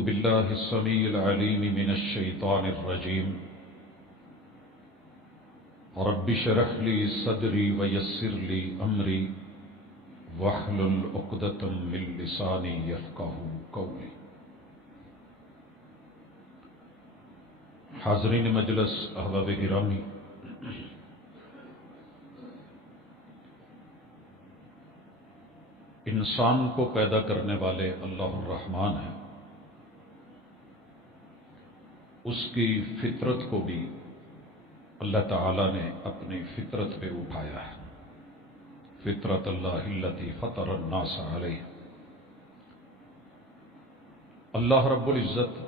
بالله السميع العليم من الشيطان الرجيم رب اشرح لي صدري ويسر لي أمري واحلل عقدة من لساني يفقهوا قولي۔ حاضرین مجلس، احباب گرامی، انسان کو پیدا کرنے والے اللہ الرحمن ہیں۔ اس کی فطرت کو بھی اللہ تعالی نے اپنی فطرت پہ اٹھایا ہے، فطرت اللہ التی فطر الناس علیہ۔ اللہ رب العزت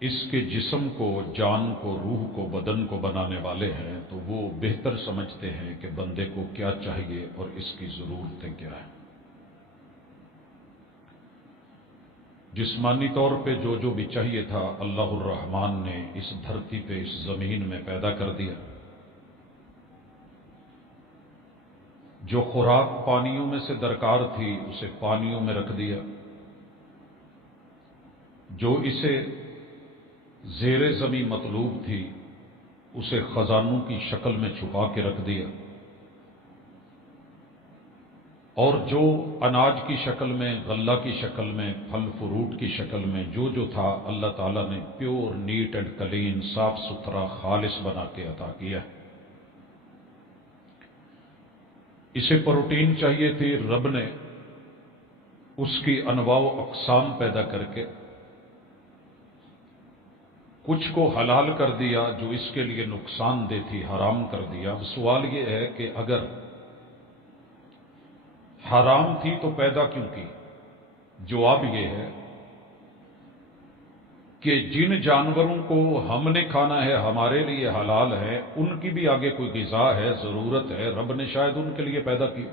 اس کے جسم کو، جان کو، روح کو، بدن کو بنانے والے ہیں، تو وہ بہتر سمجھتے ہیں کہ بندے کو کیا چاہیے اور اس کی ضرورتیں کیا ہیں۔ جسمانی طور پہ جو بھی چاہیے تھا اللہ الرحمن نے اس دھرتی پہ، اس زمین میں پیدا کر دیا۔ جو خوراک پانیوں میں سے درکار تھی اسے پانیوں میں رکھ دیا، جو اسے زیر زمین مطلوب تھی اسے خزانوں کی شکل میں چھپا کے رکھ دیا، اور جو اناج کی شکل میں، غلہ کی شکل میں، پھل فروٹ کی شکل میں جو تھا اللہ تعالیٰ نے پیور، نیٹ اینڈ کلین، صاف ستھرا، خالص بنا کے عطا کیا۔ اسے پروٹین چاہیے تھی، رب نے اس کی انواع و اقسام پیدا کر کے کچھ کو حلال کر دیا جو اس کے لیے نقصان دہ تھی، حرام کر دیا۔ اب سوال یہ ہے کہ اگر حرام تھی تو پیدا کیوں کی؟ جواب یہ ہے کہ جن جانوروں کو ہم نے کھانا ہے، ہمارے لیے حلال ہے، ان کی بھی آگے کوئی غذا ہے، ضرورت ہے، رب نے شاید ان کے لیے پیدا کی،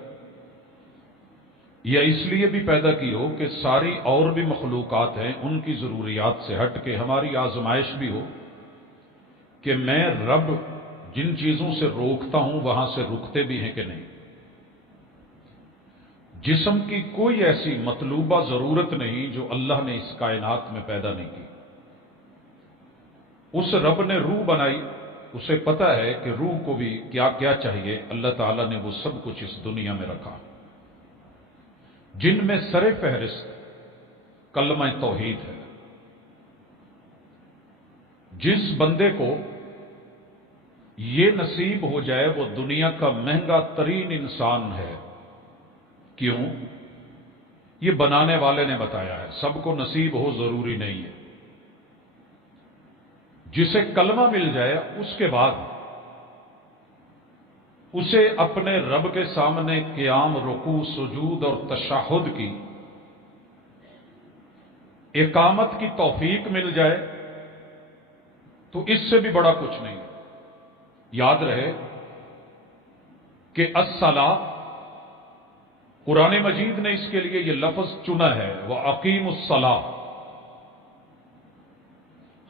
یا اس لیے بھی پیدا کی ہو کہ ساری اور بھی مخلوقات ہیں، ان کی ضروریات سے ہٹ کے ہماری آزمائش بھی ہو کہ میں رب جن چیزوں سے روکتا ہوں وہاں سے رکتے بھی ہیں کہ نہیں۔ جسم کی کوئی ایسی مطلوبہ ضرورت نہیں جو اللہ نے اس کائنات میں پیدا نہیں کی۔ اس رب نے روح بنائی، اسے پتا ہے کہ روح کو بھی کیا کیا چاہیے، اللہ تعالیٰ نے وہ سب کچھ اس دنیا میں رکھا، جن میں سر فہرست کلمہ توحید ہے۔ جس بندے کو یہ نصیب ہو جائے وہ دنیا کا مہنگا ترین انسان ہے۔ کیوں؟ یہ بنانے والے نے بتایا ہے، سب کو نصیب ہو ضروری نہیں ہے۔ جسے کلمہ مل جائے اس کے بعد اسے اپنے رب کے سامنے قیام، رکوع، سجود اور تشہد کی اقامت کی توفیق مل جائے تو اس سے بھی بڑا کچھ نہیں۔ یاد رہے کہ الصلاۃ، قرآن مجید نے اس کے لیے یہ لفظ چنا ہے، وَأَقِیمُوا الصَّلَاةَ۔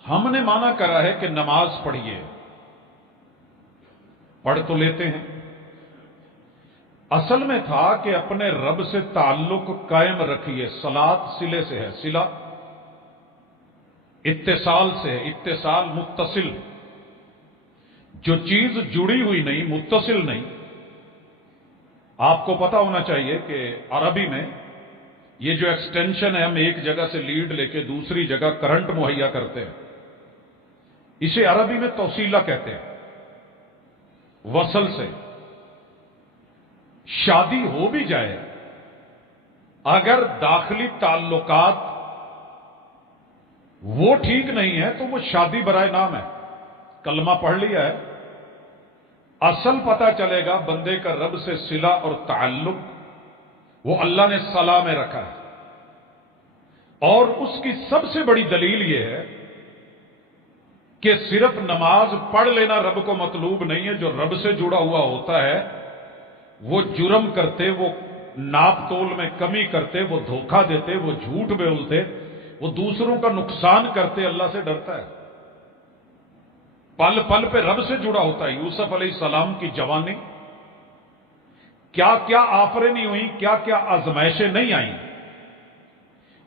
ہم نے مانا کرا ہے کہ نماز پڑھیے، پڑھ تو لیتے ہیں، اصل میں تھا کہ اپنے رب سے تعلق قائم رکھیے۔ صلاۃ صلے سے ہے، صلہ اتصال سے ہے، اتصال متصل، جو چیز جڑی ہوئی نہیں، متصل نہیں۔ آپ کو پتا ہونا چاہیے کہ عربی میں یہ جو ایکسٹینشن ہے، ہم ایک جگہ سے لیڈ لے کے دوسری جگہ کرنٹ مہیا کرتے ہیں، اسے عربی میں توصیلہ کہتے ہیں۔ وصل سے شادی ہو بھی جائے، اگر داخلی تعلقات وہ ٹھیک نہیں ہے تو وہ شادی برائے نام ہے۔ کلمہ پڑھ لیا ہے، اصل پتہ چلے گا بندے کا رب سے صلہ اور تعلق وہ اللہ نے صلاح میں رکھا ہے۔ اور اس کی سب سے بڑی دلیل یہ ہے کہ صرف نماز پڑھ لینا رب کو مطلوب نہیں ہے۔ جو رب سے جڑا ہوا ہوتا ہے وہ جرم کرتے، وہ ناپ تول میں کمی کرتے، وہ دھوکہ دیتے، وہ جھوٹ بولتے، وہ دوسروں کا نقصان کرتے، اللہ سے ڈرتا ہے، پل پل پہ رب سے جڑا ہوتا ہے۔ یوسف علیہ السلام کی جوانی، کیا کیا آفریں نہیں ہوئیں، کیا کیا آزمائشیں نہیں آئیں،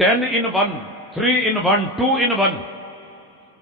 10 in 1, 3 in 1, 2 in 1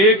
1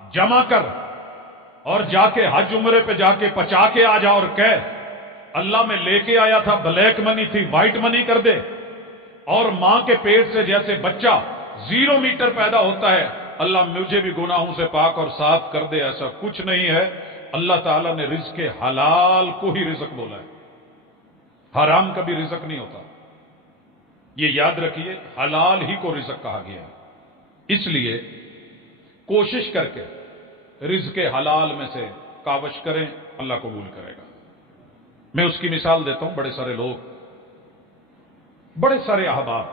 جمع کر اور جا کے حج عمرے پہ جا کے پچا کے آ جا اور کہہ اللہ میں لے کے آیا تھا، بلیک منی تھی، وائٹ منی کر دے. اور ماں کے پیٹ سے جیسے بچہ 0 میٹر پیدا ہوتا ہے، اللہ مجھے بھی گناہوں سے پاک اور صاف کر دے، ایسا کچھ نہیں ہے. اللہ تعالیٰ نے رزق حلال کو ہی رزق بولا ہے، حرام کبھی رزق نہیں ہوتا. یہ یاد رکھیے، حلال ہی کو رزق کہا گیا ہے. اس لیے کوشش کر کے رزق حلال میں سے کاوش کریں، اللہ قبول کرے گا. میں اس کی مثال دیتا ہوں. بڑے سارے لوگ، بڑے سارے احباب،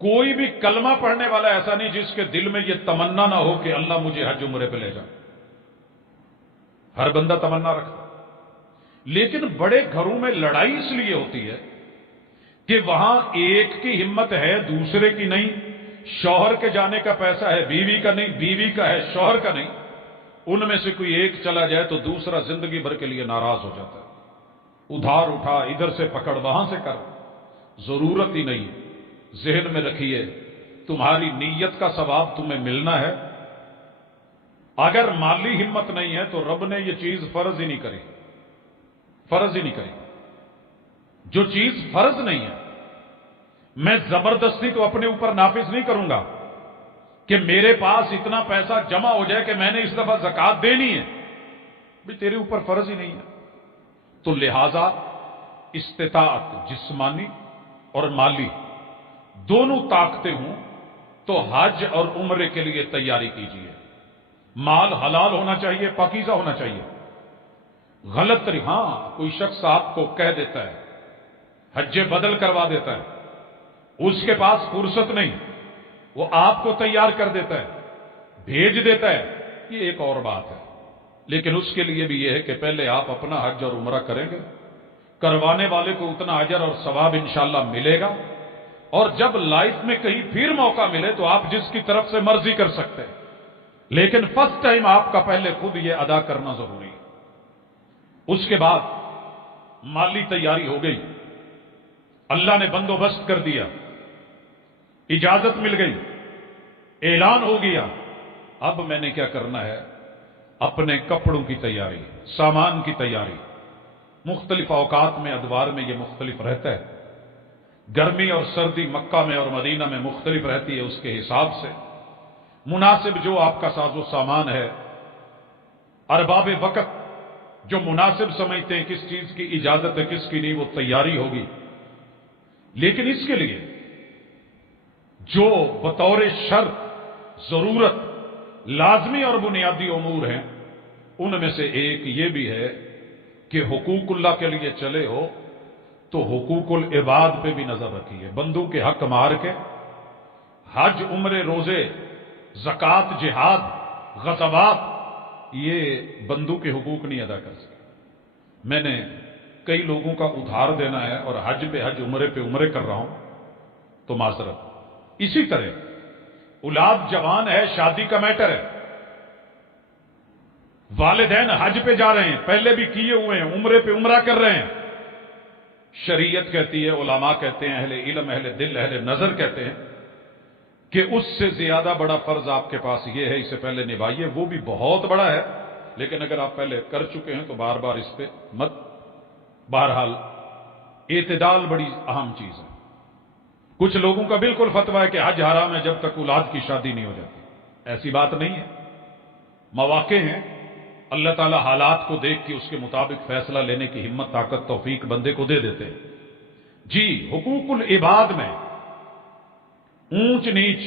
کوئی بھی کلمہ پڑھنے والا ایسا نہیں جس کے دل میں یہ تمنا نہ ہو کہ اللہ مجھے حج عمرے پہ لے جا. ہر بندہ تمنا رکھتا، لیکن بڑے گھروں میں لڑائی اس لیے ہوتی ہے کہ وہاں ایک کی ہمت ہے، دوسرے کی نہیں. شوہر کے جانے کا پیسہ ہے، بیوی کا نہیں، بیوی کا ہے، شوہر کا نہیں. ان میں سے کوئی ایک چلا جائے تو دوسرا زندگی بھر کے لیے ناراض ہو جاتا ہے. ادھار اٹھا، ادھر سے پکڑ، وہاں سے کر، ضرورت ہی نہیں. ذہن میں رکھیے، تمہاری نیت کا ثواب تمہیں ملنا ہے. اگر مالی ہمت نہیں ہے تو رب نے یہ چیز فرض ہی نہیں کری، فرض ہی نہیں کری. جو چیز فرض نہیں ہے میں زبردستی تو اپنے اوپر نافذ نہیں کروں گا کہ میرے پاس اتنا پیسہ جمع ہو جائے کہ میں نے اس دفعہ زکات دینی ہے. بھی تیرے اوپر فرض ہی نہیں ہے. تو لہذا استطاعت جسمانی اور مالی دونوں طاقتیں ہوں تو حج اور عمرے کے لیے تیاری کیجیے. مال حلال ہونا چاہیے، پاکیزہ ہونا چاہیے. غلط ہاں کوئی شخص آپ کو کہہ دیتا ہے، حج بدل کروا دیتا ہے، اس کے پاس فرصت نہیں، وہ آپ کو تیار کر دیتا ہے، بھیج دیتا ہے، یہ ایک اور بات ہے. لیکن اس کے لیے بھی یہ ہے کہ پہلے آپ اپنا حج اور عمرہ کریں گے، کروانے والے کو اتنا اجر اور ثواب انشاءاللہ ملے گا. اور جب لائف میں کہیں پھر موقع ملے تو آپ جس کی طرف سے مرضی کر سکتے ہیں، لیکن فرسٹ ٹائم آپ کا پہلے خود یہ ادا کرنا ضروری ہے. اس کے بعد مالی تیاری ہو گئی، اللہ نے بندوبست کر دیا، اجازت مل گئی، اعلان ہو گیا. اب میں نے کیا کرنا ہے؟ اپنے کپڑوں کی تیاری، سامان کی تیاری. مختلف اوقات میں ادوار میں یہ مختلف رہتا ہے. گرمی اور سردی مکہ میں اور مدینہ میں مختلف رہتی ہے. اس کے حساب سے مناسب جو آپ کا ساز و سامان ہے، ارباب وقت جو مناسب سمجھتے ہیں کس چیز کی اجازت ہے کس کی نہیں، وہ تیاری ہوگی. لیکن اس کے لیے جو بطور شرط ضرورت لازمی اور بنیادی امور ہیں، ان میں سے ایک یہ بھی ہے کہ حقوق اللہ کے لیے چلے ہو تو حقوق العباد پہ بھی نظر رکھیے. بندوں کے حق مار کے حج عمرے روزے زکوٰۃ جہاد غزوات یہ بندوں کے حقوق نہیں ادا کر سکتے. میں نے کئی لوگوں کا ادھار دینا ہے اور حج پہ حج عمرے پہ عمرے کر رہا ہوں تو معذرت. اسی طرح اولاد جوان ہے، شادی کا میٹر ہے، والدین حج پہ جا رہے ہیں، پہلے بھی کیے ہوئے ہیں، عمرے پہ عمرہ کر رہے ہیں. شریعت کہتی ہے، علماء کہتے ہیں، اہل علم اہل دل اہل نظر کہتے ہیں کہ اس سے زیادہ بڑا فرض آپ کے پاس یہ ہے، اسے پہلے نبھائیے. وہ بھی بہت بڑا ہے، لیکن اگر آپ پہلے کر چکے ہیں تو بار بار اس پہ مت. بہرحال اعتدال بڑی اہم چیز ہے. کچھ لوگوں کا بالکل فتویٰ ہے کہ حج حرام ہے جب تک اولاد کی شادی نہیں ہو جاتی. ایسی بات نہیں ہے. مواقع ہیں، اللہ تعالیٰ حالات کو دیکھ کے اس کے مطابق فیصلہ لینے کی ہمت طاقت توفیق بندے کو دے دیتے ہیں. جی حقوق العباد میں اونچ نیچ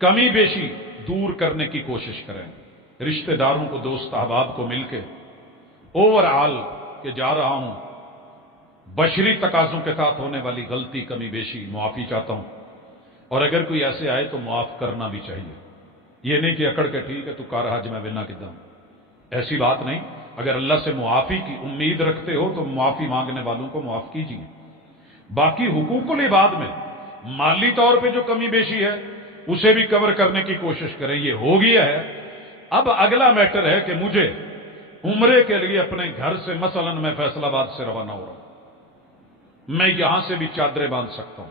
کمی بیشی دور کرنے کی کوشش کریں. رشتہ داروں کو دوست احباب کو مل کے اوور آل کہ جا رہا ہوں، بشری تقاضوں کے ساتھ ہونے والی غلطی کمی بیشی معافی چاہتا ہوں، اور اگر کوئی ایسے آئے تو معاف کرنا بھی چاہیے. یہ نہیں کہ اکڑ کے ٹھیک ہے تو کار حج میں بنا کدھر، ایسی بات نہیں. اگر اللہ سے معافی کی امید رکھتے ہو تو معافی مانگنے والوں کو معاف کیجیے. باقی حقوق العباد میں مالی طور پہ جو کمی بیشی ہے اسے بھی کور کرنے کی کوشش کریں. یہ ہو گیا ہے. اب اگلا میٹر ہے کہ مجھے عمرے کے لیے اپنے گھر سے مثلا میں فیصل آباد سے روانہ ہو رہا ہوں، میں یہاں سے بھی چادریں باندھ سکتا ہوں،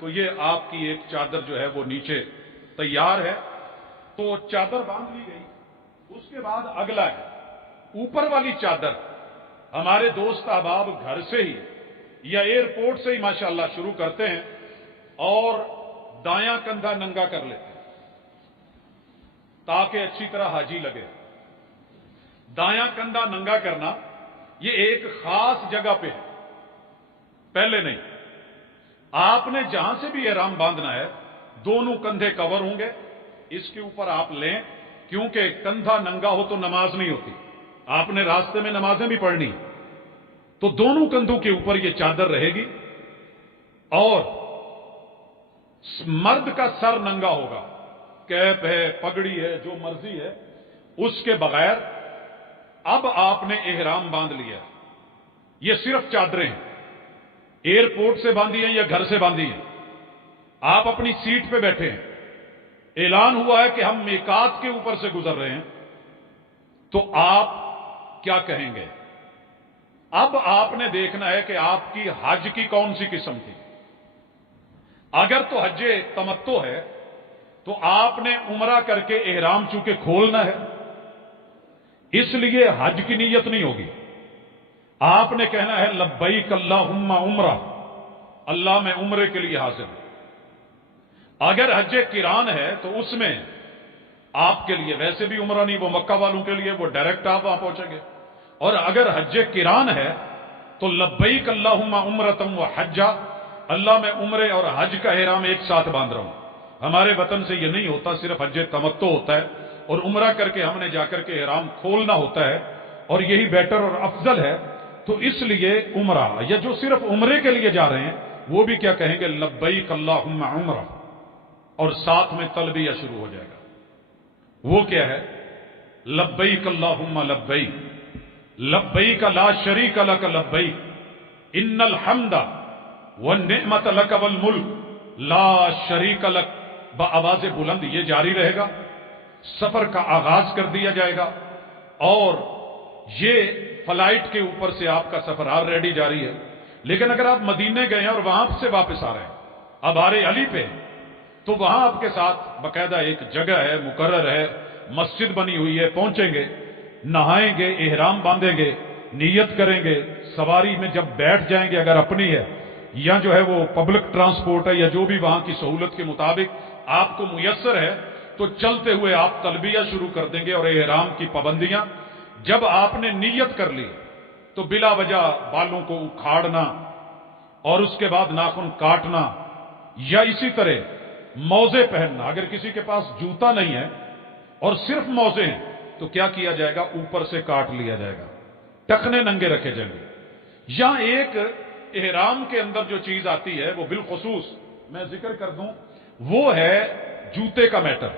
تو یہ آپ کی ایک چادر جو ہے وہ نیچے تیار ہے. تو چادر باندھ لی گئی. اس کے بعد اگلا ہے اوپر والی چادر. ہمارے دوست احباب گھر سے ہی یا ایئرپورٹ سے ہی ماشاءاللہ شروع کرتے ہیں اور دایاں کندھا ننگا کر لیتے ہیں تاکہ اچھی طرح حاجی لگے. دایاں کندھا ننگا کرنا یہ ایک خاص جگہ پہ ہے، پہلے نہیں. آپ نے جہاں سے بھی احرام باندھنا ہے دونوں کندھے کور ہوں گے. اس کے اوپر آپ لیں، کیونکہ کندھا ننگا ہو تو نماز نہیں ہوتی. آپ نے راستے میں نمازیں بھی پڑھنی، تو دونوں کندھوں کے اوپر یہ چادر رہے گی اور مرد کا سر ننگا ہوگا. کیپ ہے، پگڑی ہے، جو مرضی ہے، اس کے بغیر اب آپ نے احرام باندھ لیا. یہ صرف چادریں ہیں. ایئرپورٹ سے باندھی ہیں یا گھر سے باندھی ہیں، آپ اپنی سیٹ پہ بیٹھے ہیں، اعلان ہوا ہے کہ ہم میقات کے اوپر سے گزر رہے ہیں، تو آپ کیا کہیں گے؟ اب آپ نے دیکھنا ہے کہ آپ کی حج کی کون سی قسم تھی. اگر تو حج تمتع ہے تو آپ نے عمرہ کر کے احرام چونکہ کھولنا ہے، اس لیے حج کی نیت نہیں ہوگی. آپ نے کہنا ہے لبیک اللہم عمرہ، اللہ میں عمرے کے لیے حاضر ہوں. اگر حج قران ہے تو اس میں آپ کے لیے ویسے بھی عمرہ نہیں، وہ مکہ والوں کے لیے وہ ڈائریکٹ آپ وہاں پہنچیں گے. اور اگر حج قران ہے تو لبیک اللہم عمرۃ و حجہ، اللہ میں عمرے اور حج کا احرام ایک ساتھ باندھ رہا ہوں. ہمارے وطن سے یہ نہیں ہوتا، صرف حج تمتع ہوتا ہے اور عمرہ کر کے ہم نے جا کر کے احرام کھولنا ہوتا ہے، اور یہی بیٹر اور افضل ہے. تو اس لیے عمرہ یا جو صرف عمرے کے لیے جا رہے ہیں وہ بھی کیا کہیں گے؟ لبیک اللہم عمرہ، اور ساتھ میں تلبیہ شروع ہو جائے گا. وہ کیا ہے؟ لبیک اللہم لبیک، لبیک لا شریک لک لبیک، ان الحمد والنعمت لک والملک لا شریک لک. بآواز بلند یہ جاری رہے گا. سفر کا آغاز کر دیا جائے گا اور یہ فلائٹ کے اوپر سے آپ کا سفر آلریڈی جاری ہے. لیکن اگر آپ مدینے گئے ہیں اور وہاں سے واپس آ رہے ہیں اب آرے علی پہ، تو وہاں آپ کے ساتھ باقاعدہ ایک جگہ ہے، مقرر ہے، مسجد بنی ہوئی ہے. پہنچیں گے، نہائیں گے، احرام باندھیں گے، نیت کریں گے. سواری میں جب بیٹھ جائیں گے، اگر اپنی ہے یا جو ہے وہ پبلک ٹرانسپورٹ ہے یا جو بھی وہاں کی سہولت کے مطابق آپ کو میسر ہے، تو چلتے ہوئے آپ تلبیہ شروع کر دیں گے. اور احرام کی پابندیاں، جب آپ نے نیت کر لی تو بلا وجہ بالوں کو اکھاڑنا اور اس کے بعد ناخن کاٹنا، یا اسی طرح موزے پہننا. اگر کسی کے پاس جوتا نہیں ہے اور صرف موزے ہیں تو کیا کیا جائے گا؟ اوپر سے کاٹ لیا جائے گا، ٹخنے ننگے رکھے جائیں گے. یا ایک احرام کے اندر جو چیز آتی ہے وہ بالخصوص میں ذکر کر دوں، وہ ہے جوتے کا میٹر.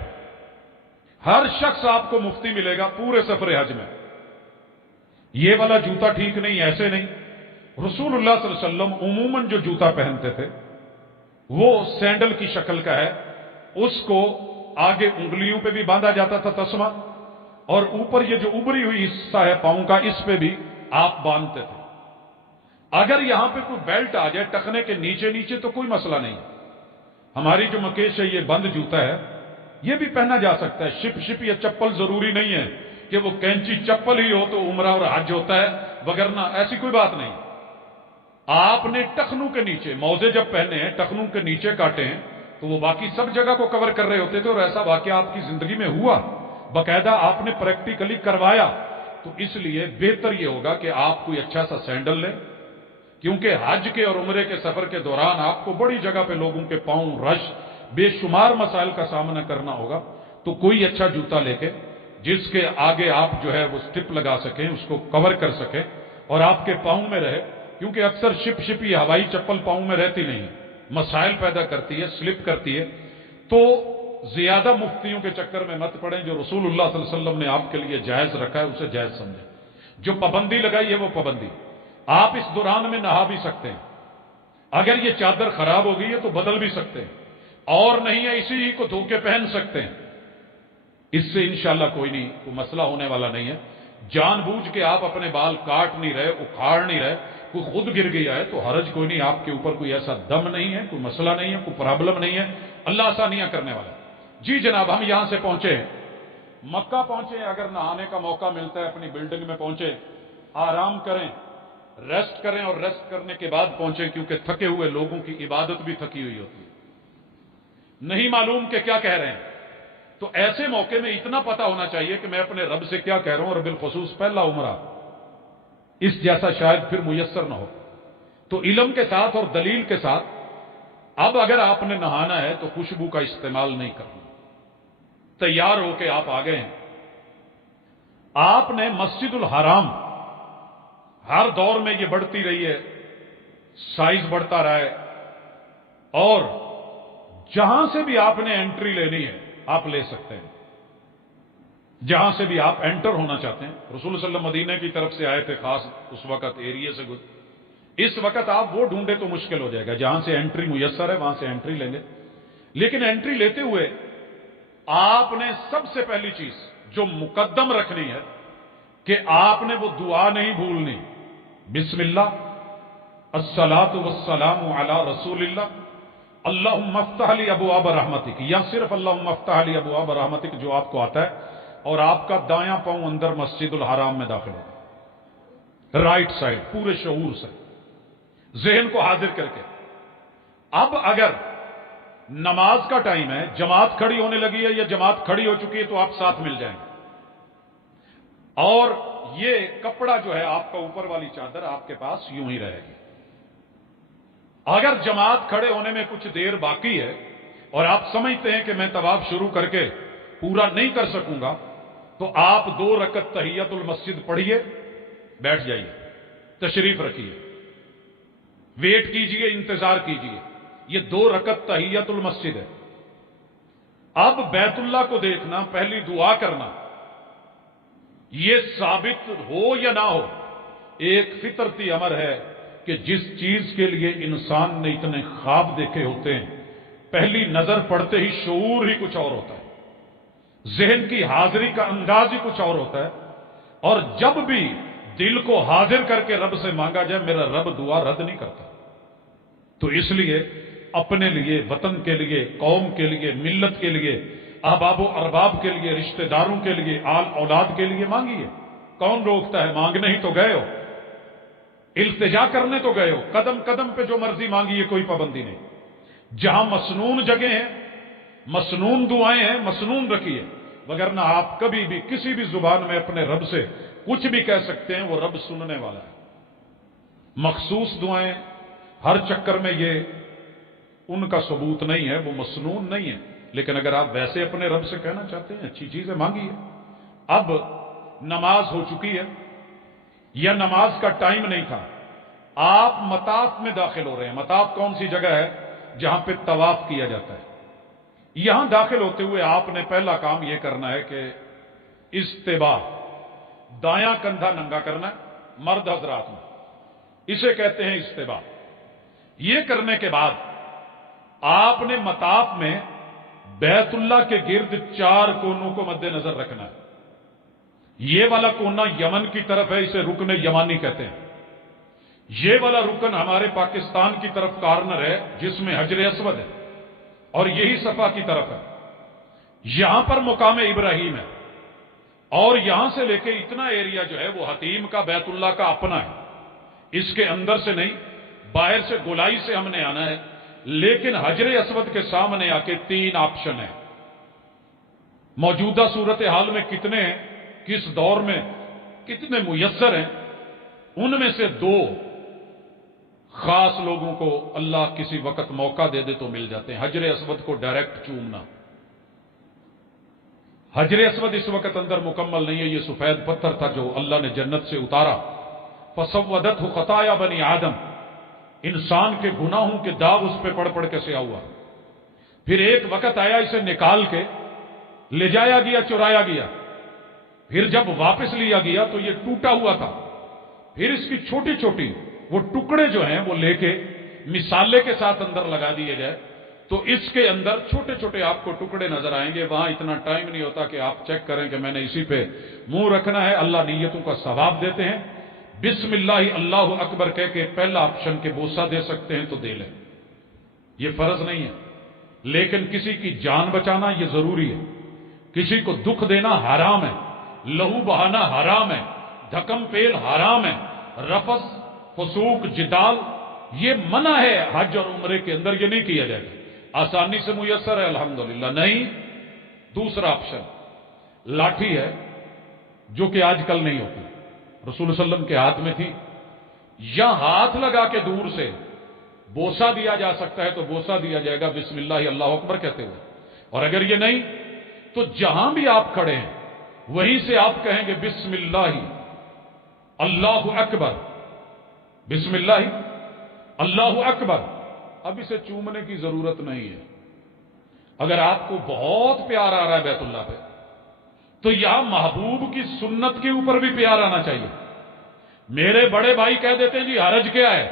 ہر شخص آپ کو مفتی ملے گا پورے سفر حج میں، یہ والا جوتا ٹھیک نہیں، ایسے نہیں. رسول اللہ صلی اللہ علیہ وسلم عموماً جو جوتا پہنتے تھے وہ سینڈل کی شکل کا ہے. اس کو آگے انگلیوں پہ بھی باندھا جاتا تھا تسمہ، اور اوپر یہ جو ابری ہوئی حصہ ہے پاؤں کا، اس پہ بھی آپ باندھتے تھے. اگر یہاں پہ کوئی بیلٹ آ جائے ٹخنے کے نیچے نیچے تو کوئی مسئلہ نہیں. ہماری جو مکیش ہے یہ بند جوتا ہے، یہ بھی پہنا جا سکتا ہے. شپ یا چپل ضروری نہیں ہے کہ وہ کینچی چپل ہی ہو تو عمرہ اور حج ہوتا ہے، وگرنہ ایسی کوئی بات نہیں. آپ نے ٹخنوں کے نیچے، موزے جب پہنے ہیں ٹخنوں کے نیچے کاٹے ہیں تو وہ باقی سب جگہ کو کور کر رہے ہوتے تھے. اور ایسا واقعہ آپ کی زندگی میں ہوا، باقاعدہ آپ نے پریکٹیکلی کروایا. تو اس لیے بہتر یہ ہوگا کہ آپ کوئی اچھا سا سینڈل لیں، کیونکہ حج کے اور عمرے کے سفر کے دوران آپ کو بڑی جگہ پہ لوگوں کے پاؤں رش، بے شمار مسائل کا سامنا کرنا ہوگا. تو کوئی اچھا جوتا لے کے جس کے آگے آپ جو ہے وہ سٹپ لگا سکیں، اس کو کور کر سکیں اور آپ کے پاؤں میں رہے. کیونکہ اکثر شپ یہ ہوائی چپل پاؤں میں رہتی نہیں، مسائل پیدا کرتی ہے، سلپ کرتی ہے. تو زیادہ مفتیوں کے چکر میں مت پڑیں. جو رسول اللہ صلی اللہ علیہ وسلم نے آپ کے لیے جائز رکھا ہے اسے جائز سمجھیں. جو پابندی لگائی ہے وہ پابندی. آپ اس دوران میں نہا بھی سکتے ہیں، اگر یہ چادر خراب ہو گئی ہے تو بدل بھی سکتے ہیں، اور نہیں ہے اسی کو دھو کے پہن سکتے ہیں. اس سے انشاءاللہ کوئی نہیں، کوئی مسئلہ ہونے والا نہیں ہے. جان بوجھ کے آپ اپنے بال کاٹ نہیں رہے، اکھاڑ نہیں رہے، کوئی خود گر گیا ہے تو حرج کوئی نہیں، آپ کے اوپر کوئی ایسا دم نہیں ہے، کوئی مسئلہ نہیں ہے، کوئی پرابلم نہیں ہے، اللہ آسانیاں کرنے والا ہے۔ جی جناب، ہم یہاں سے پہنچے ہیں، مکہ پہنچے، اگر نہانے کا موقع ملتا ہے اپنی بلڈنگ میں پہنچے، آرام کریں، ریسٹ کریں، اور ریسٹ کرنے کے بعد پہنچیں، کیونکہ تھکے ہوئے لوگوں کی عبادت بھی تھکی ہوئی ہوتی ہے، نہیں معلوم کہ کیا کہہ رہے ہیں۔ تو ایسے موقع میں اتنا پتا ہونا چاہیے کہ میں اپنے رب سے کیا کہہ رہا ہوں، اور بالخصوص پہلا عمرہ اس جیسا شاید پھر میسر نہ ہو، تو علم کے ساتھ اور دلیل کے ساتھ اب اگر آپ نے نہانا ہے تو خوشبو کا استعمال نہیں کرنا، تیار ہو کے آپ آ گئے ہیں، آپ نے مسجد الحرام ہر دور میں یہ بڑھتی رہی ہے، سائز بڑھتا رہا ہے، اور جہاں سے بھی آپ نے انٹری لینی ہے آپ لے سکتے ہیں، جہاں سے بھی آپ انٹر ہونا چاہتے ہیں۔ رسول صلی اللہ علیہ وسلم مدینے کی طرف سے آئے تھے، خاص اس وقت ایریے سے اس وقت آپ وہ ڈھونڈے تو مشکل ہو جائے گا، جہاں سے انٹری میسر ہے وہاں سے انٹری لیں گے، لیکن انٹری لیتے ہوئے آپ نے سب سے پہلی چیز جو مقدم رکھنی ہے کہ آپ نے وہ دعا نہیں بھولنی، بسم اللہ الصلاۃ والسلام علی رسول اللہ اللہم افتح لی ابواب رحمتک، یا صرف اللہم افتح لی ابواب رحمتک جو آپ کو آتا ہے، اور آپ کا دایاں پاؤں اندر مسجد الحرام میں داخل ہوتا ہے، رائٹ سائڈ، پورے شعور سے، ذہن کو حاضر کر کے۔ اب اگر نماز کا ٹائم ہے، جماعت کھڑی ہونے لگی ہے یا جماعت کھڑی ہو چکی ہے، تو آپ ساتھ مل جائیں گے، اور یہ کپڑا جو ہے آپ کا اوپر والی چادر آپ کے پاس یوں ہی رہے گی۔ اگر جماعت کھڑے ہونے میں کچھ دیر باقی ہے اور آپ سمجھتے ہیں کہ میں طواف شروع کر کے پورا نہیں کر سکوں گا، تو آپ 2 رکعت تحیت المسجد پڑھیے، بیٹھ جائیے، تشریف رکھیے، ویٹ کیجئے، انتظار کیجئے، یہ 2 رکعت تحیت المسجد ہے۔ اب بیت اللہ کو دیکھنا، پہلی دعا کرنا، یہ ثابت ہو یا نہ ہو، ایک فطرتی امر ہے کہ جس چیز کے لیے انسان نے اتنے خواب دیکھے ہوتے ہیں، پہلی نظر پڑتے ہی شعور ہی کچھ اور ہوتا ہے، ذہن کی حاضری کا انداز ہی کچھ اور ہوتا ہے، اور جب بھی دل کو حاضر کر کے رب سے مانگا جائے، میرا رب دعا رد نہیں کرتا۔ تو اس لیے اپنے لیے، وطن کے لیے، قوم کے لیے، ملت کے لیے، احباب و ارباب کے لیے، رشتہ داروں کے لیے، آل اولاد کے لیے مانگیے، کون روکتا ہے؟ مانگنے ہی تو گئے ہو، التجا کرنے تو گئے ہو، قدم قدم پہ جو مرضی مانگیے، کوئی پابندی نہیں۔ جہاں مسنون جگہ ہیں، مسنون دعائیں ہیں، مسنون رکھیے، وگرنہ آپ کبھی بھی کسی بھی زبان میں اپنے رب سے کچھ بھی کہہ سکتے ہیں، وہ رب سننے والا ہے۔ مخصوص دعائیں ہر چکر میں یہ ان کا ثبوت نہیں ہے، وہ مسنون نہیں ہے، لیکن اگر آپ ویسے اپنے رب سے کہنا چاہتے ہیں، اچھی چیز ہے، مانگیے۔ اب نماز ہو چکی ہے یا نماز کا ٹائم نہیں تھا، آپ مطاف میں داخل ہو رہے ہیں۔ مطاف کون سی جگہ ہے؟ جہاں پہ طواف کیا جاتا ہے۔ یہاں داخل ہوتے ہوئے آپ نے پہلا کام یہ کرنا ہے کہ استباح، دایاں کندھا ننگا کرنا ہے، مرد حضرات میں اسے کہتے ہیں استباح۔ یہ کرنے کے بعد آپ نے مطاف میں بیت اللہ کے گرد 4 کونوں کو مد نظر رکھنا ہے۔ یہ والا کونا یمن کی طرف ہے، اسے رکن یمانی کہتے ہیں۔ یہ والا رکن ہمارے پاکستان کی طرف کارنر ہے، جس میں حجر اسود ہے، اور یہی صفا کی طرف ہے۔ یہاں پر مقام ابراہیم ہے، اور یہاں سے لے کے اتنا ایریا جو ہے وہ حتیم کا، بیت اللہ کا اپنا ہے، اس کے اندر سے نہیں، باہر سے گولائی سے ہم نے آنا ہے، لیکن حجر اسود کے سامنے آ کے 3 آپشن ہیں۔ موجودہ صورتحال میں کتنے ہیں، کس دور میں کتنے میسر ہیں، ان میں سے 2 خاص لوگوں کو اللہ کسی وقت موقع دے دے تو مل جاتے ہیں۔ حجر اسود کو ڈائریکٹ چومنا، حجر اسود اس وقت اندر مکمل نہیں ہے، یہ سفید پتھر تھا جو اللہ نے جنت سے اتارا، فسودتہ خطایا بنی آدم، انسان کے گناہوں کے داغ اس پہ پڑ پڑ کے سیا ہوا۔ پھر ایک وقت آیا اسے نکال کے لے جایا گیا، چرایا گیا، پھر جب واپس لیا گیا تو یہ ٹوٹا ہوا تھا، پھر اس کی چھوٹی چھوٹی وہ ٹکڑے جو ہیں وہ لے کے مسالے کے ساتھ اندر لگا دیے گئے، تو اس کے اندر چھوٹے چھوٹے آپ کو ٹکڑے نظر آئیں گے. وہاں اتنا ٹائم نہیں ہوتا کہ آپ چیک کریں کہ میں نے اسی پہ منہ رکھنا ہے. اللہ نیتوں کا ثواب دیتے ہیں. بسم اللہ اللہ اکبر کہہ کے پہلا آپشن کے بوسہ دے سکتے ہیں تو دے لیں, یہ فرض نہیں ہے. لیکن کسی کی جان بچانا یہ ضروری ہے. کسی کو دکھ دینا حرام ہے, لہو بہانا حرام ہے, دھکم پیل حرام ہے, رفث فسوق جدال یہ منع ہے. حج اور عمرے کے اندر یہ نہیں کیا جائے گا. آسانی سے میسر ہے الحمدللہ. نہیں, دوسرا آپشن لاٹھی ہے جو کہ آج کل نہیں ہوتی, رسول صلی اللہ علیہ وسلم کے ہاتھ میں تھی. یا ہاتھ لگا کے دور سے بوسہ دیا جا سکتا ہے تو بوسہ دیا جائے گا بسم اللہ اللہ اکبر کہتے ہوئے. اور اگر یہ نہیں تو جہاں بھی آپ کھڑے ہیں وہیں سے آپ کہیں گے بسم اللہ اللہ اکبر, بسم اللہ اللہ اکبر. اب اسے چومنے کی ضرورت نہیں ہے. اگر آپ کو بہت پیار آ رہا ہے بیت اللہ پہ تو یہاں محبوب کی سنت کے اوپر بھی پیار آنا چاہیے. میرے بڑے بھائی کہہ دیتے ہیں جی حرج کیا ہے؟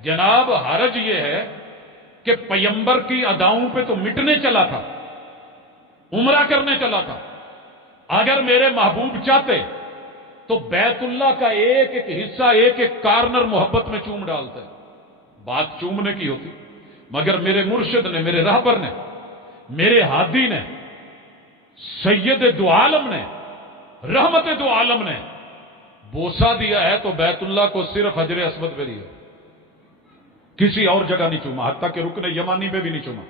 جناب حرج یہ ہے کہ پیمبر کی اداؤں پہ تو مٹنے چلا تھا, عمرہ کرنے چلا تھا. اگر میرے محبوب چاہتے تو بیت اللہ کا ایک ایک حصہ ایک ایک کارنر محبت میں چوم ڈالتے. بات چومنے کی ہوتی, مگر میرے مرشد نے, میرے راہبر نے, میرے ہادی نے, سید دو عالم نے, رحمت دو عالم نے بوسہ دیا ہے تو بیت اللہ کو صرف حجر اسود پہ دیا, کسی اور جگہ نہیں چوما, حتیٰ کہ رکن یمانی پہ بھی نہیں چوما.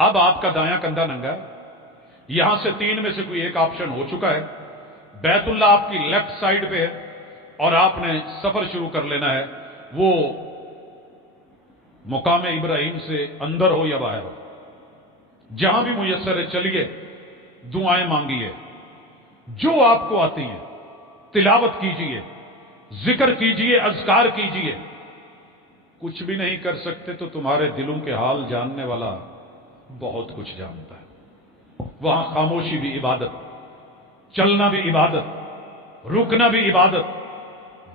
اب آپ کا دایاں کندھا ننگا ہے. یہاں سے 3 میں سے کوئی ایک آپشن ہو چکا ہے. بیت اللہ آپ کی لیفٹ سائڈ پہ ہے اور آپ نے سفر شروع کر لینا ہے. وہ مقام ابراہیم سے اندر ہو یا باہر ہو, جہاں بھی میسر ہے چلیے دعائیں مانگیے جو آپ کو آتی ہیں, تلاوت کیجئے, ذکر کیجئے, اذکار کیجئے. کچھ بھی نہیں کر سکتے تو تمہارے دلوں کے حال جاننے والا بہت کچھ جانتا ہے. وہاں خاموشی بھی عبادت, چلنا بھی عبادت, رکنا بھی عبادت,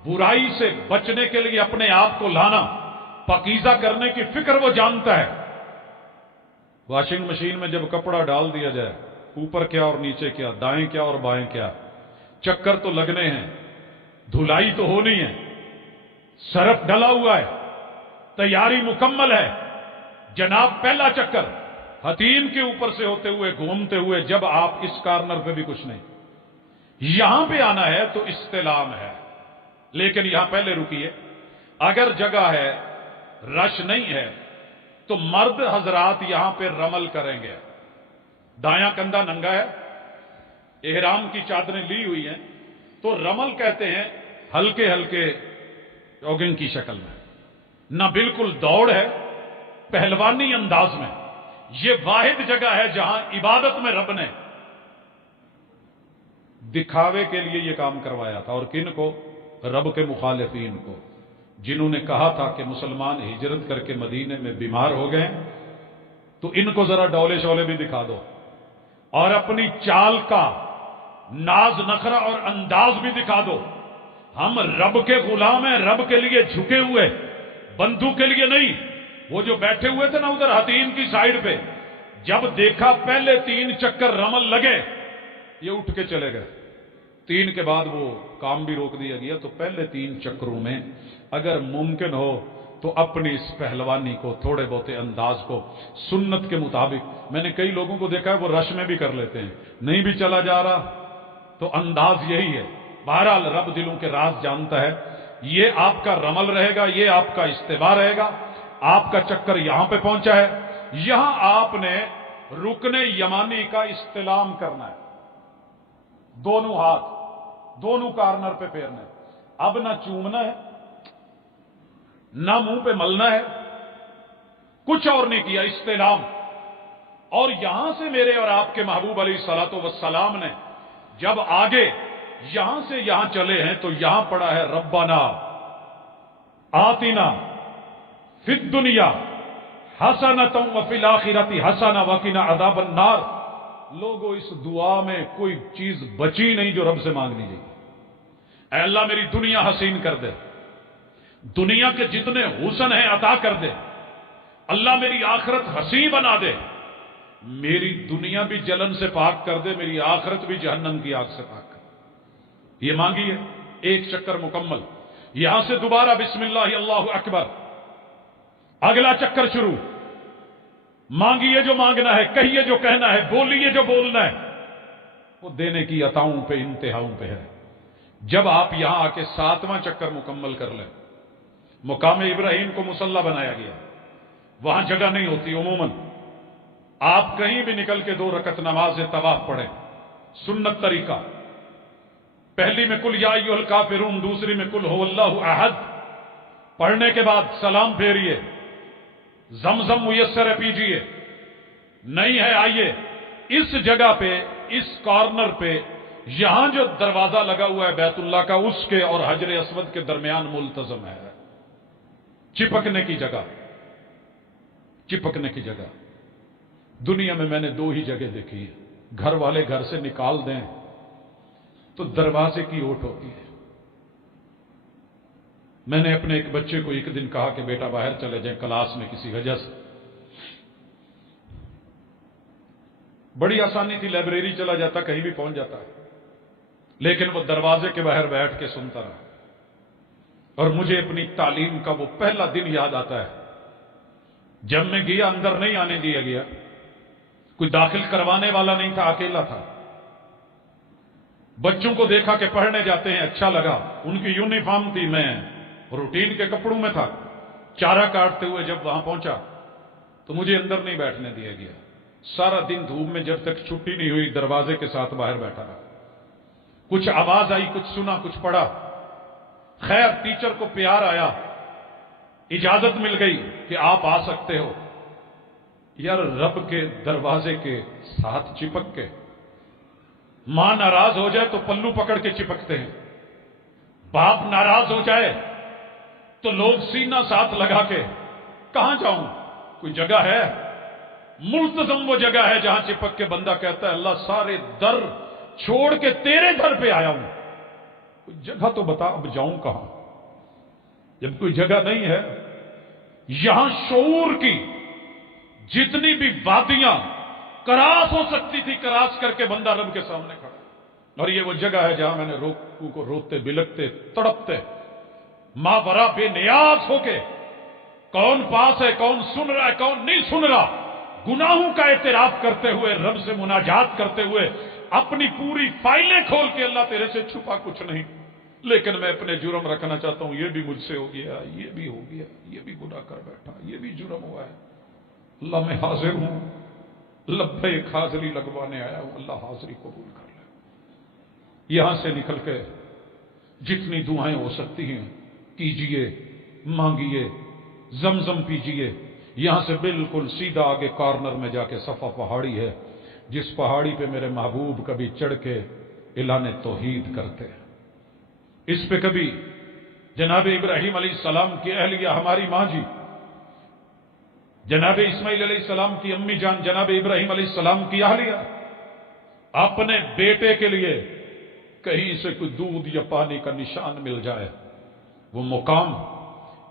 برائی سے بچنے کے لیے اپنے آپ کو لانا, پاکیزہ کرنے کی فکر وہ جانتا ہے. واشنگ مشین میں جب کپڑا ڈال دیا جائے, اوپر کیا اور نیچے کیا, دائیں کیا اور بائیں کیا, چکر تو لگنے ہیں, دھلائی تو ہونی ہے, سرف ڈلا ہوا ہے, تیاری مکمل ہے. جناب پہلا چکر حتیم کے اوپر سے ہوتے ہوئے گھومتے ہوئے جب آپ اس کارنر پہ بھی کچھ نہیں, یہاں پہ آنا ہے تو استلام ہے. لیکن یہاں پہلے رکیے, اگر جگہ ہے رش نہیں ہے تو مرد حضرات یہاں پہ رمل کریں گے. دایاں کندھا ننگا ہے, احرام کی چادریں لی ہوئی ہیں, تو رمل کہتے ہیں ہلکے ہلکے جوگنگ کی شکل میں, نہ بالکل دوڑ ہے, پہلوانی انداز میں. یہ واحد جگہ ہے جہاں عبادت میں رب نے دکھاوے کے لیے یہ کام کروایا تھا. اور کن کو؟ رب کے مخالفین کو, جنہوں نے کہا تھا کہ مسلمان ہجرت کر کے مدینے میں بیمار ہو گئے تو ان کو ذرا ڈولے شولے بھی دکھا دو, اور اپنی چال کا ناز نخرہ اور انداز بھی دکھا دو. ہم رب کے غلام ہیں, رب کے لیے جھکے ہوئے, بندوں کے لیے نہیں. وہ جو بیٹھے ہوئے تھے نا ادھر حتیم کی سائڈ پہ, جب دیکھا پہلے 3 چکر رمل لگے, یہ اٹھ کے چلے گئے. 3 کے بعد وہ کام بھی روک دیا گیا. تو پہلے 3 چکروں میں اگر ممکن ہو تو اپنی اس پہلوانی کو, تھوڑے بہت انداز کو سنت کے مطابق, میں نے کئی لوگوں کو دیکھا ہے وہ رش میں بھی کر لیتے ہیں, نہیں بھی چلا جا رہا تو انداز یہی ہے. بہرحال رب دلوں کے راز جانتا ہے. یہ آپ کا رمل رہے گا, یہ آپ کا استوا رہے گا. آپ کا چکر یہاں پہ پہنچا ہے, یہاں آپ نے رکن یمانی کا استلام کرنا ہے. دونوں ہاتھ دونوں کارنر پہ پھیرنا ہے. اب نہ چومنا ہے, نہ منہ پہ ملنا ہے, کچھ اور نہیں کیا, استلام. اور یہاں سے میرے اور آپ کے محبوب علیہ الصلوۃ والسلام نے جب آگے یہاں سے یہاں چلے ہیں تو یہاں پڑا ہے ربنا آتنا فی الدنیا حسنۃ وفی الآخرۃ حسنۃ وقنا عذاب النار. لوگوں اس دعا میں کوئی چیز بچی نہیں جو رب سے مانگنی چاہیے. اے اللہ میری دنیا حسین کر دے, دنیا کے جتنے حسن ہیں عطا کر دے, اللہ میری آخرت حسین بنا دے، میری دنیا بھی جلن سے پاک کر دے، میری آخرت بھی جہنم کی آگ سے پاک کر دے۔ یہ مانگی ہے، ایک چکر مکمل، یہاں سے دوبارہ بسم اللہ اللہ اکبر، اگلا چکر شروع، مانگیے جو مانگنا ہے، کہیے جو کہنا ہے، بولیے جو بولنا ہے، وہ دینے کی عطاؤں پہ انتہاؤں پہ ہے۔ جب آپ یہاں آ کے 7واں چکر مکمل کر لیں، مقام ابراہیم کو مصلی بنایا گیا، وہاں جگہ نہیں ہوتی عموماً، آپ کہیں بھی نکل کے 2 رکعت نماز طواف پڑھیں، سنت طریقہ، پہلی میں قل یا ایھا الکافرون، دوسری میں قل ھو اللہ احد، پڑھنے کے بعد سلام پھیریے، زمزم میسر ہے پیجیے، نہیں ہے آئیے اس جگہ پہ، اس کارنر پہ، یہاں جو دروازہ لگا ہوا ہے بیت اللہ کا، اس کے اور حجر اسود کے درمیان ملتزم ہے، چپکنے کی جگہ، چپکنے کی جگہ۔ دنیا میں نے 2 ہی جگہ دیکھی ہے، گھر والے گھر سے نکال دیں تو دروازے کی اوٹ ہوتی ہے۔ میں نے اپنے ایک بچے کو ایک دن کہا کہ بیٹا باہر چلے جائیں کلاس میں کسی وجہ سے، بڑی آسانی تھی، لائبریری چلا جاتا، کہیں بھی پہنچ جاتا ہے، لیکن وہ دروازے کے باہر بیٹھ کے سنتا رہا۔ اور مجھے اپنی تعلیم کا وہ پہلا دن یاد آتا ہے جب میں گیا، اندر نہیں آنے دیا گیا، کوئی داخل کروانے والا نہیں تھا، اکیلا تھا، بچوں کو دیکھا کہ پڑھنے جاتے ہیں، اچھا لگا، ان کی یونیفارم تھی، میں روٹین کے کپڑوں میں تھا، چارہ کاٹتے ہوئے جب وہاں پہنچا تو مجھے اندر نہیں بیٹھنے دیا گیا، سارا دن دھوپ میں جب تک چھٹی نہیں ہوئی دروازے کے ساتھ باہر بیٹھا رہا۔ کچھ آواز آئی، کچھ سنا، کچھ پڑھا، خیر ٹیچر کو پیار آیا، اجازت مل گئی کہ آپ آ سکتے ہو۔ یار رب کے دروازے کے ساتھ چپک کے، ماں ناراض ہو جائے تو پلو پکڑ کے چپکتے ہیں، باپ ناراض ہو جائے تو لوگ سینہ ساتھ لگا کے، کہاں جاؤں، کوئی جگہ ہے؟ ملتزم وہ جگہ ہے جہاں چپک کے بندہ کہتا ہے اللہ سارے در چھوڑ کے تیرے در پہ آیا ہوں، کوئی جگہ تو بتا، اب جاؤں کہاں؟ جب کوئی جگہ نہیں ہے، یہاں شعور کی جتنی بھی وادیاں کراس ہو سکتی تھی، کراس کر کے بندہ رب کے سامنے کھڑا، اور یہ وہ جگہ ہے جہاں میں نے روکو کو روتے بلکتے تڑپتے ماورا بے نیاز ہو کے، کون پاس ہے، کون سن رہا ہے، کون نہیں سن رہا، گناہوں کا اعتراف کرتے ہوئے، رب سے مناجات کرتے ہوئے، اپنی پوری فائلیں کھول کے، اللہ تیرے سے چھپا کچھ نہیں، لیکن میں اپنے جرم رکھنا چاہتا ہوں، یہ بھی مجھ سے ہو گیا، یہ بھی ہو گیا، یہ بھی گناہ کر بیٹھا، یہ بھی جرم ہوا ہے، اللہ میں حاضر ہوں، لبیک حاضری لگوانے آیا ہوں، اللہ حاضری قبول کر لے۔ یہاں سے نکل کے جتنی دعائیں ہو سکتی ہیں کیجئے، مانگیے، زمزم پیجئے۔ یہاں سے بالکل سیدھا آگے کارنر میں جا کے صفا پہاڑی ہے، جس پہاڑی پہ میرے محبوب کبھی چڑھ کے اعلان توحید کرتے ہیں، اس پہ کبھی جناب ابراہیم علیہ السلام کی اہلیہ ہماری ماں جی، جناب اسماعیل علیہ السلام کی امی جان جناب ابراہیم علیہ السلام کی اہلیہ، اپنے بیٹے کے لیے کہیں سے کوئی دودھ یا پانی کا نشان مل جائے، وہ مقام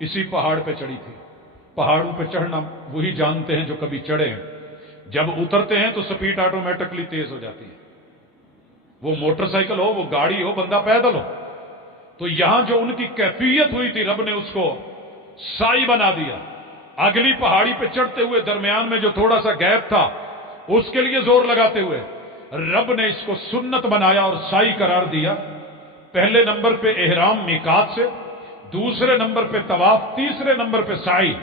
اسی پہاڑ پہ چڑھی تھی۔ پہاڑوں پہ چڑھنا وہی جانتے ہیں جو کبھی چڑھے ہیں، جب اترتے ہیں تو سپیڈ آٹومیٹکلی تیز ہو جاتی ہے، وہ موٹر سائیکل ہو، وہ گاڑی ہو، بندہ پیدل ہو۔ تو یہاں جو ان کی کیفیت ہوئی تھی، رب نے اس کو سائی بنا دیا۔ اگلی پہاڑی پہ چڑھتے ہوئے درمیان میں جو تھوڑا سا گیپ تھا، اس کے لیے زور لگاتے ہوئے رب نے اس کو سنت بنایا اور سائی قرار دیا۔ پہلے نمبر پہ احرام میقات سے، دوسرے نمبر پہ طواف، تیسرے نمبر پہ سائی۔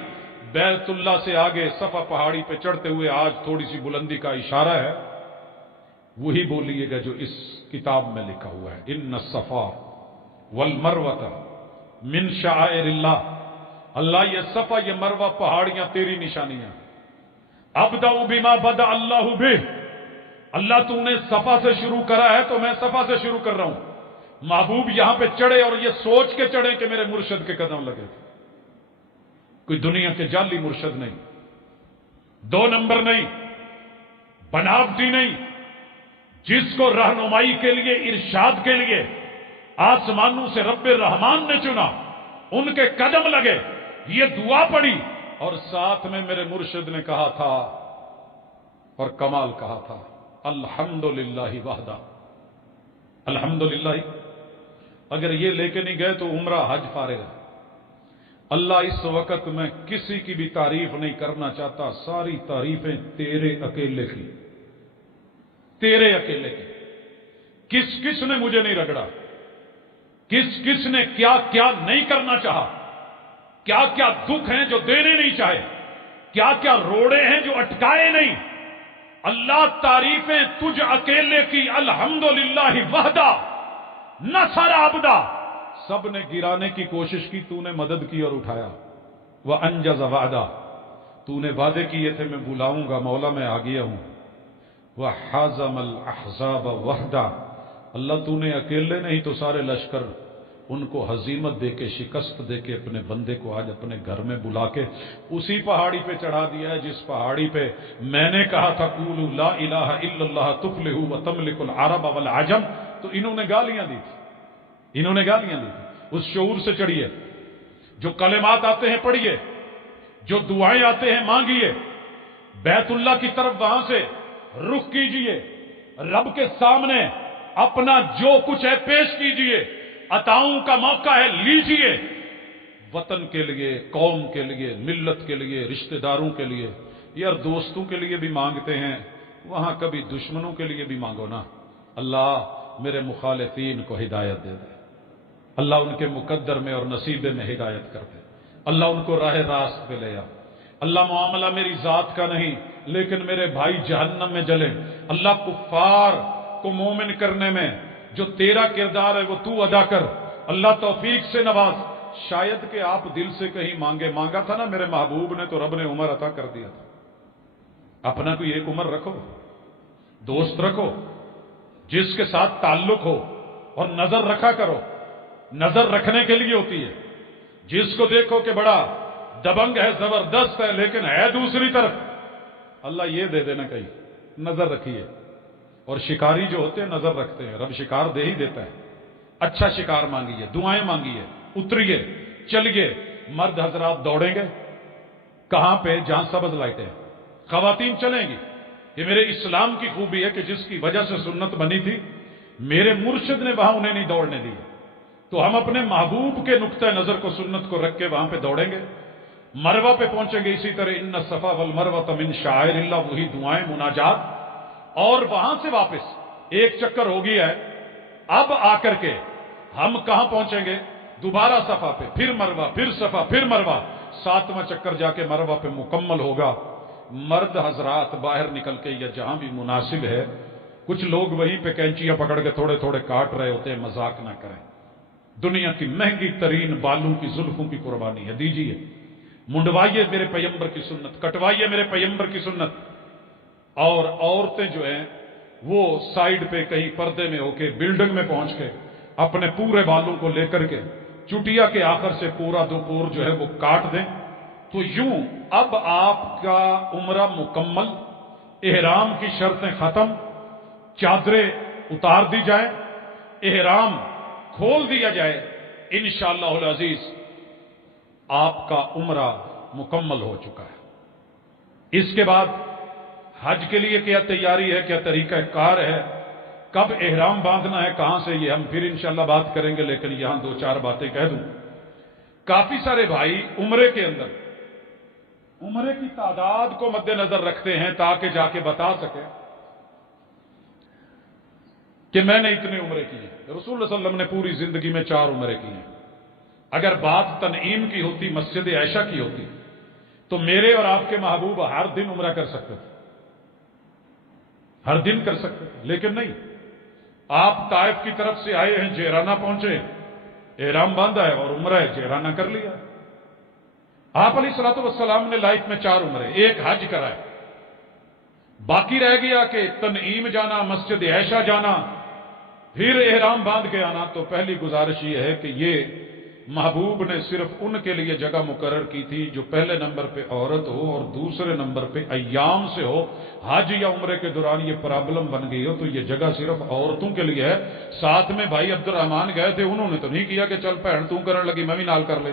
بیت اللہ سے آگے صفا پہاڑی پہ چڑھتے ہوئے آج تھوڑی سی بلندی کا اشارہ ہے، وہی بولیے گا جو اس کتاب میں لکھا ہوا ہے، ان الصفا والمروۃ من شعائر اللہ۔ اللہ یہ صفا یہ مروہ پہاڑیاں تیری نشانیاں۔ ابدأ بما بدأ اللہ بہ، اللہ تو نے صفا سے شروع کرا ہے تو میں صفا سے شروع کر رہا ہوں۔ محبوب یہاں پہ چڑھے اور یہ سوچ کے چڑھے کہ میرے مرشد کے قدم لگے، کوئی دنیا کے جعلی مرشد نہیں، 2 نمبر نہیں، بناوٹی نہیں، جس کو رہنمائی کے لیے، ارشاد کے لیے آسمانوں سے رب الرحمان نے چنا، ان کے قدم لگے، یہ دعا پڑی اور ساتھ میں میرے مرشد نے کہا تھا اور کمال کہا تھا، الحمدللہ وحدہ، الحمدللہ۔ اگر یہ لے کے نہیں گئے تو عمرہ حج فارغ ہے۔ اللہ اس وقت میں کسی کی بھی تعریف نہیں کرنا چاہتا، ساری تعریفیں تیرے اکیلے کی، تیرے اکیلے کی۔ کس کس نے مجھے نہیں رگڑا، کس کس نے کیا کیا نہیں کرنا چاہا، کیا کیا دکھ ہیں جو دینے نہیں چاہے، کیا کیا روڑے ہیں جو اٹکائے نہیں۔ اللہ تعریفیں تجھ اکیلے کی، الحمدللہ وحدہ نصر عبدہ۔ سب نے گرانے کی کوشش کی، تو نے مدد کی اور اٹھایا۔ وانجز وعدہ، تو نے وعدے کیے تھے میں بلاؤں گا، مولا میں آ گیا ہوں۔ وحازم الاحزاب وحدہ، اللہ تو نے اکیلے نہیں تو سارے لشکر ان کو ہزیمت دے کے، شکست دے کے اپنے بندے کو آج اپنے گھر میں بلا کے اسی پہاڑی پہ چڑھا دیا ہے جس پہاڑی پہ میں نے کہا تھا قولوا لا الہ الا اللہ تفلحوا وتملکوا العرب والعجم، تو انہوں نے گالیاں دی تھی، انہوں نے گالیاں دی تھی۔ اس شعور سے چڑھیے، جو کلمات آتے ہیں پڑھیے، جو دعائیں آتے ہیں مانگیے، بیت اللہ کی طرف وہاں سے رخ کیجئے، رب کے سامنے اپنا جو کچھ ہے پیش کیجئے، عطاؤں کا موقع ہے لیجئے، وطن کے لیے، قوم کے لیے، ملت کے لیے، رشتہ داروں کے لیے، یار دوستوں کے لیے بھی مانگتے ہیں، وہاں کبھی دشمنوں کے لیے بھی مانگو نا۔ اللہ میرے مخالفین کو ہدایت دے دے، اللہ ان کے مقدر میں اور نصیبے میں ہدایت کر دے، اللہ ان کو راہ راست پہ لے آ۔ اللہ معاملہ میری ذات کا نہیں لیکن میرے بھائی جہنم میں جلیں، اللہ کفار کو مومن کرنے میں جو تیرا کردار ہے وہ تو ادا کر، اللہ توفیق سے نواز۔ شاید کہ آپ دل سے کہیں مانگا تھا نا میرے محبوب نے تو رب نے عمر عطا کر دیا تھا۔ اپنا کوئی ایک عمر رکھو، دوست رکھو جس کے ساتھ تعلق ہو، اور نظر رکھا کرو، نظر رکھنے کے لیے ہوتی ہے۔ جس کو دیکھو کہ بڑا دبنگ ہے، زبردست ہے، لیکن ہے دوسری طرف، اللہ یہ دے دینا کہیں، نظر رکھیے۔ اور شکاری جو ہوتے ہیں نظر رکھتے ہیں، رب شکار دے ہی دیتا ہے۔ اچھا شکار مانگیے، دعائیں مانگیے، اتریے، چلیے۔ مرد حضرات دوڑیں گے کہاں پہ؟ جہاں سبز لائٹیں ہیں۔ خواتین چلیں گی۔ یہ میرے اسلام کی خوبی ہے کہ جس کی وجہ سے سنت بنی تھی میرے مرشد نے وہاں انہیں نہیں دوڑنے دی، تو ہم اپنے محبوب کے نقطہ نظر کو، سنت کو رکھ کے وہاں پہ دوڑیں گے۔ مروہ پہ پہنچیں گے اسی طرح، ان الصفا والمروہ من شعائر اللہ، وہی دعائیں، مناجات، اور وہاں سے واپس ایک چکر ہو گیا ہے۔ اب آ کر کے ہم کہاں پہنچیں گے؟ دوبارہ صفا پہ، پھر مروہ، پھر صفا، پھر مروہ، 7واں چکر جا کے مروہ پہ مکمل ہوگا۔ مرد حضرات باہر نکل کے یا جہاں بھی مناسب ہے، کچھ لوگ وہیں پہ کینچیاں پکڑ کے تھوڑے تھوڑے کاٹ رہے ہوتے ہیں، مذاق نہ کریں۔ دنیا کی مہنگی ترین بالوں کی زلفوں کی قربانی ہے، دیجیے، منڈوائیے میرے پیغمبر کی سنت، کٹوائیے میرے پیغمبر کی سنت۔ اور عورتیں جو ہیں وہ سائیڈ پہ کہیں پردے میں ہو کے، بلڈنگ میں پہنچ کے اپنے پورے بالوں کو لے کر کے چٹیا کے آخر سے پورا دو پور جو ہے وہ کاٹ دیں، تو یوں اب آپ کا عمرہ مکمل، احرام کی شرطیں ختم، چادریں اتار دی جائیں، احرام کھول دیا جائے، انشاءاللہ العزیز آپ کا عمرہ مکمل ہو چکا ہے۔ اس کے بعد حج کے لیے کیا تیاری ہے، کیا طریقہ کار ہے، کب احرام باندھنا ہے، کہاں سے، یہ ہم پھر انشاءاللہ بات کریں گے، لیکن یہاں 2-4 باتیں کہہ دوں۔ کافی سارے بھائی عمرے کے اندر عمرے کی تعداد کو مد نظر رکھتے ہیں تاکہ جا کے بتا سکے کہ میں نے اتنے عمرے کیے۔ رسول اللہ صلی اللہ علیہ وسلم نے پوری زندگی میں 4 عمرے کیے ہیں۔ اگر بات تنعیم کی ہوتی، مسجد عائشہ کی ہوتی، تو میرے اور آپ کے محبوب ہر دن عمرہ کر سکتے تھے، ہر دن کر سکتے تھے، لیکن نہیں۔ آپ طائف کی طرف سے آئے ہیں، جیرانہ پہنچے، احرام باندھا ہے اور عمرہ جیرانہ کر لیا۔ آپ علیہ الصلوۃ والسلام نے لائف میں 4 عمرے، ایک حج کرائے، باقی رہ گیا کہ تنعیم جانا، مسجد عائشہ جانا، پھر احرام باندھ کے آنا۔ تو پہلی گزارش یہ ہے کہ یہ محبوب نے صرف ان کے لیے جگہ مقرر کی تھی جو پہلے نمبر پہ عورت ہو اور دوسرے نمبر پہ ایام سے ہو۔ حج یا عمرے کے دوران یہ پرابلم بن گئی ہو تو یہ جگہ صرف عورتوں کے لیے ہے۔ ساتھ میں بھائی عبد الرحمان گئے تھے، انہوں نے تو نہیں کیا کہ چل بہن تو کرنے لگی میں بھی نال کر لیں۔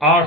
8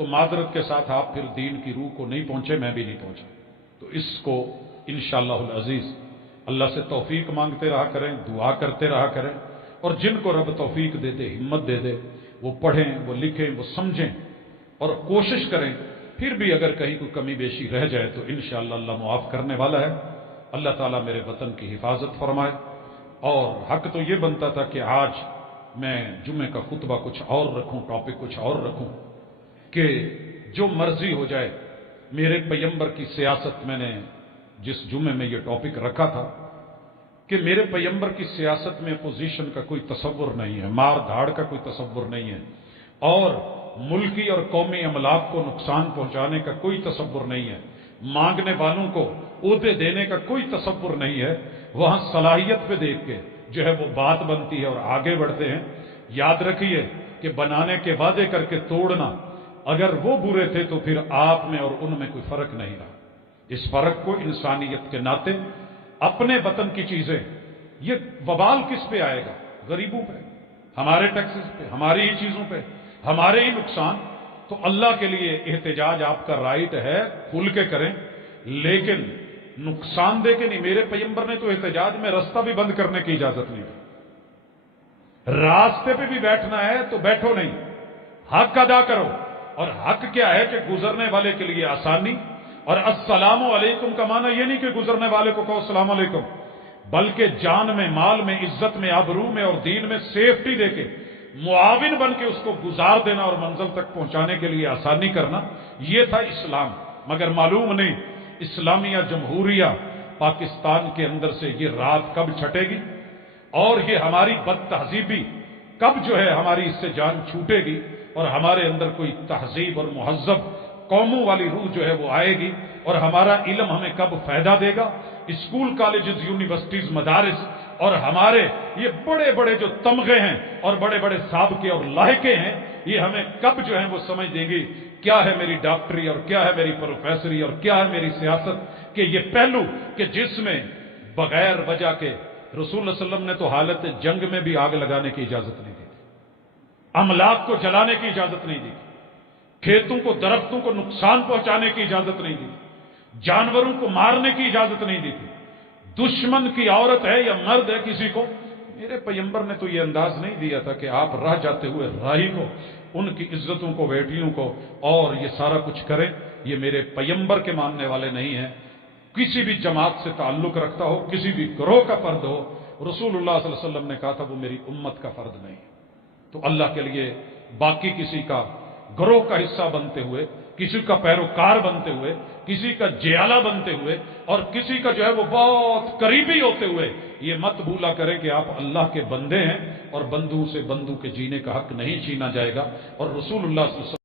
تو معذرت کے ساتھ آپ پھر دین کی روح کو نہیں پہنچے، میں بھی نہیں پہنچا۔ تو اس کو انشاءاللہ العزیز اللہ سے توفیق مانگتے رہا کریں، دعا کرتے رہا کریں، اور جن کو رب توفیق دے دے، ہمت دے دے، وہ پڑھیں، وہ لکھیں، وہ سمجھیں اور کوشش کریں۔ پھر بھی اگر کہیں کوئی کمی بیشی رہ جائے تو انشاءاللہ اللہ معاف کرنے والا ہے۔ اللہ تعالیٰ میرے وطن کی حفاظت فرمائے۔ اور حق تو یہ بنتا تھا کہ آج میں جمعے کا خطبہ کچھ اور رکھوں، ٹاپک کچھ اور رکھوں، کہ جو مرضی ہو جائے میرے پیغمبر کی سیاست، میں نے جس جمعے میں یہ ٹاپک رکھا تھا کہ میرے پیغمبر کی سیاست میں اپوزیشن کا کوئی تصور نہیں ہے، مار دھاڑ کا کوئی تصور نہیں ہے، اور ملکی اور قومی املاک کو نقصان پہنچانے کا کوئی تصور نہیں ہے، مانگنے والوں کو عہدے دینے کا کوئی تصور نہیں ہے۔ وہاں صلاحیت پہ دیکھ کے جو ہے وہ بات بنتی ہے اور آگے بڑھتے ہیں۔ یاد رکھیے کہ بنانے کے وعدے کر کے توڑنا، اگر وہ برے تھے تو پھر آپ میں اور ان میں کوئی فرق نہیں رہا۔ اس فرق کو انسانیت کے ناطے اپنے وطن کی چیزیں، یہ وبال کس پہ آئے گا؟ غریبوں پہ، ہمارے ٹیکسز پہ، ہماری ہی چیزوں پہ، ہمارے ہی نقصان۔ تو اللہ کے لیے احتجاج آپ کا رائٹ ہے، کھل کے کریں، لیکن نقصان دے کے نہیں۔ میرے پیغمبر نے تو احتجاج میں رستہ بھی بند کرنے کی اجازت نہیں دی۔ راستے پہ بھی بیٹھنا ہے تو بیٹھو نہیں، حق ادا کرو۔ اور حق کیا ہے کہ گزرنے والے کے لیے آسانی، اور السلام علیکم کا معنی یہ نہیں کہ گزرنے والے کو کہو السلام علیکم، بلکہ جان میں، مال میں، عزت میں، آبرو میں اور دین میں سیفٹی دے کے معاون بن کے اس کو گزار دینا اور منزل تک پہنچانے کے لیے آسانی کرنا، یہ تھا اسلام۔ مگر معلوم نہیں اسلامیہ جمہوریہ پاکستان کے اندر سے یہ رات کب چھٹے گی، اور یہ ہماری بد تہذیبی کب جو ہے ہماری اس سے جان چھوٹے گی، اور ہمارے اندر کوئی تہذیب اور مہذب قوموں والی روح جو ہے وہ آئے گی، اور ہمارا علم ہمیں کب فائدہ دے گا۔ اسکول، کالجز، یونیورسٹیز، مدارس اور ہمارے یہ بڑے بڑے جو تمغے ہیں اور بڑے بڑے سابقے اور لاحقے ہیں، یہ ہمیں کب جو ہے وہ سمجھ دیں گی کیا ہے میری ڈاکٹری اور کیا ہے میری پروفیسری اور کیا ہے میری سیاست، کہ یہ پہلو کہ جس میں بغیر وجہ کے رسول اللہ صلی اللہ علیہ وسلم نے تو حالت جنگ میں بھی آگ لگانے کی اجازت نہیں دی تھی، املاک کو جلانے کی اجازت نہیں دی تھی، کھیتوں کو، درختوں کو نقصان پہنچانے کی اجازت نہیں دی، جانوروں کو مارنے کی اجازت نہیں دی تھی۔ دشمن کی عورت ہے یا مرد ہے کسی کو، میرے پیغمبر نے تو یہ انداز نہیں دیا تھا کہ آپ راہ جاتے ہوئے راہی کو، ان کی عزتوں کو، بیٹیوں کو اور یہ سارا کچھ کریں۔ یہ میرے پیغمبر کے ماننے والے نہیں ہیں۔ کسی بھی جماعت سے تعلق رکھتا ہو، کسی بھی گروہ کا فرد ہو، رسول اللہ صلی اللہ علیہ وسلم نے کہا تھا وہ میری امت کا فرد نہیں۔ تو اللہ کے لیے باقی کسی کا گروہ کا حصہ بنتے ہوئے، کسی کا پیروکار بنتے ہوئے، کسی کا جیالہ بنتے ہوئے اور کسی کا جو ہے وہ بہت قریبی ہوتے ہوئے یہ مت بھولا کریں کہ آپ اللہ کے بندے ہیں، اور بندوں سے بندوں کے جینے کا حق نہیں چھینا جائے گا۔ اور رسول اللہ صلی اللہ علیہ وسلم